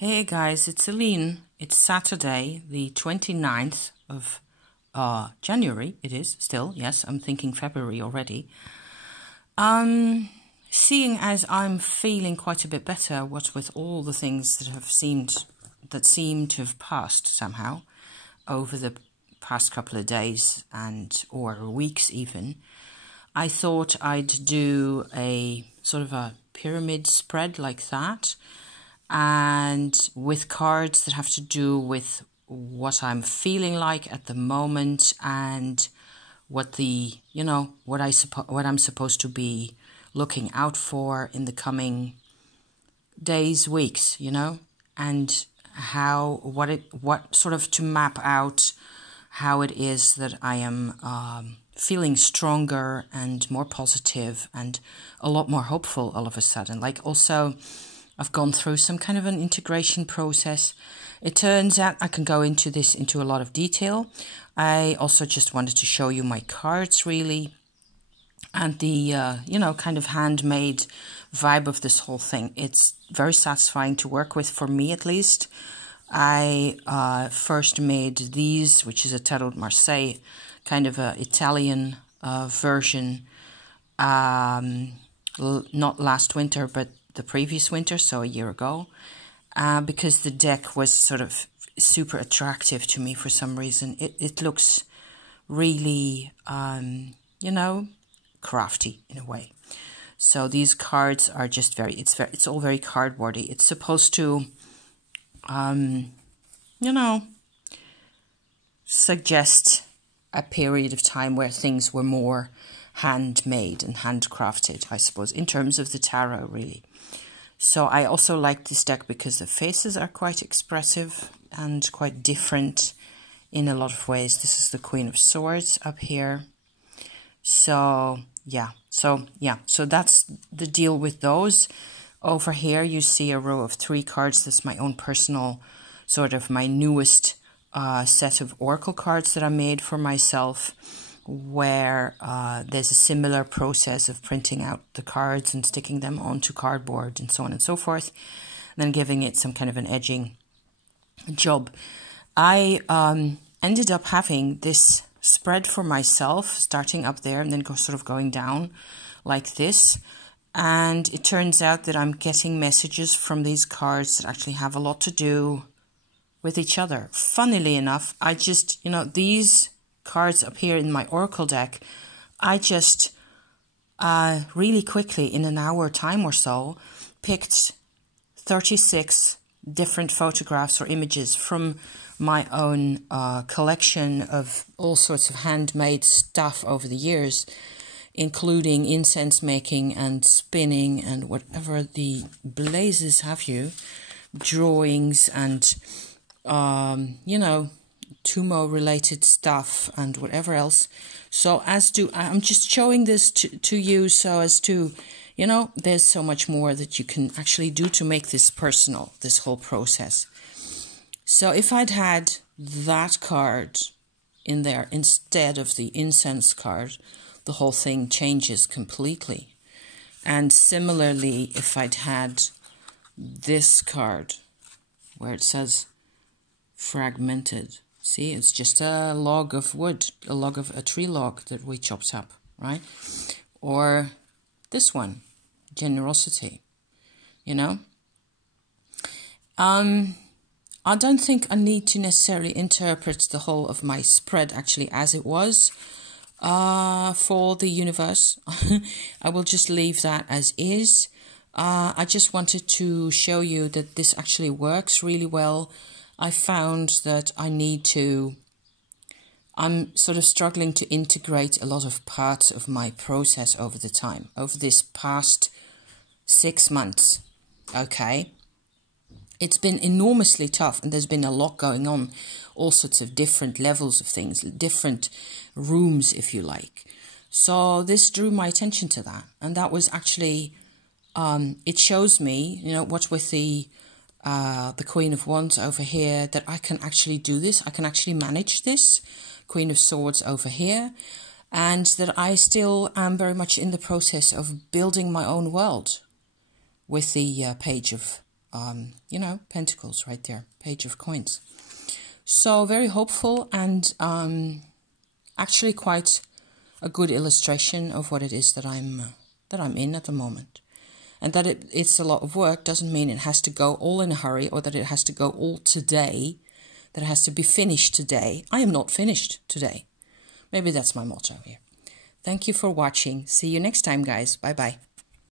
Hey guys, it's Aline. It's Saturday, the 29th of January. It is still, yes, I'm thinking February already. Seeing as I'm feeling quite a bit better, what with all the things that seem to have passed somehow over the past couple of days or weeks even, I thought I'd do a sort of a pyramid spread like that, and with cards that have to do with what I'm feeling like at the moment and what I'm supposed to be looking out for in the coming days, weeks, and what sort of to map out how it is that I am feeling stronger and more positive and a lot more hopeful all of a sudden. Like also, I've gone through some kind of an integration process. It turns out I can go into a lot of detail. I also just wanted to show you my cards really, and the kind of handmade vibe of this whole thing. It's very satisfying to work with, for me at least. I first made these, which is a Tarot Marseille, kind of a Italian version, not last winter, but the previous winter, so a year ago, because the deck was sort of super attractive to me for some reason. It looks really, crafty in a way. So these cards are just it's all very cardboardy. It's supposed to, suggest a period of time where things were more handmade and handcrafted, I suppose, in terms of the tarot, really. So I also like this deck because the faces are quite expressive and quite different in a lot of ways. This is the Queen of Swords up here. So that's the deal with those. Over here you see a row of 3 cards. That's my own personal, sort of my newest set of oracle cards that I made for myself, where there's a similar process of printing out the cards and sticking them onto cardboard and so on and so forth, and then giving it some kind of an edging job. I ended up having this spread for myself, starting up there and then going down like this, and it turns out that I'm getting messages from these cards that actually have a lot to do with each other. Funnily enough, I just, these cards up here in my oracle deck, I just really quickly, in an hour time or so, picked 36 different photographs or images from my own collection of all sorts of handmade stuff over the years, including incense making and spinning and whatever the blazes have you, drawings and Tumo related stuff and whatever else. So I'm just showing this to you so as to, there's so much more that you can actually do to make this personal, this whole process. So if I'd had that card in there instead of the incense card, the whole thing changes completely. And similarly, if I'd had this card where it says fragmented, see, it's just a log of wood, a tree log that we chopped up, right? Or this one, generosity, I don't think I need to necessarily interpret the whole of my spread actually as it was for the universe. I will just leave that as is. I just wanted to show you that this actually works really well. I found that I'm sort of struggling to integrate a lot of parts of my process over this past 6 months, okay? It's been enormously tough, and there's been a lot going on, all sorts of different levels of things, different rooms, if you like. So this drew my attention to that, and that was actually, it shows me, what with the Queen of Wands over here, that I can actually do this, I can actually manage this, Queen of Swords over here, and that I still am very much in the process of building my own world with the Page of you know, pentacles right there, page of coins. So very hopeful, and actually quite a good illustration of what it is that I'm in at the moment. And that it's a lot of work doesn't mean it has to go all in a hurry, or that it has to go all today, that it has to be finished today. I am not finished today. Maybe that's my motto here. Thank you for watching. See you next time, guys. Bye-bye.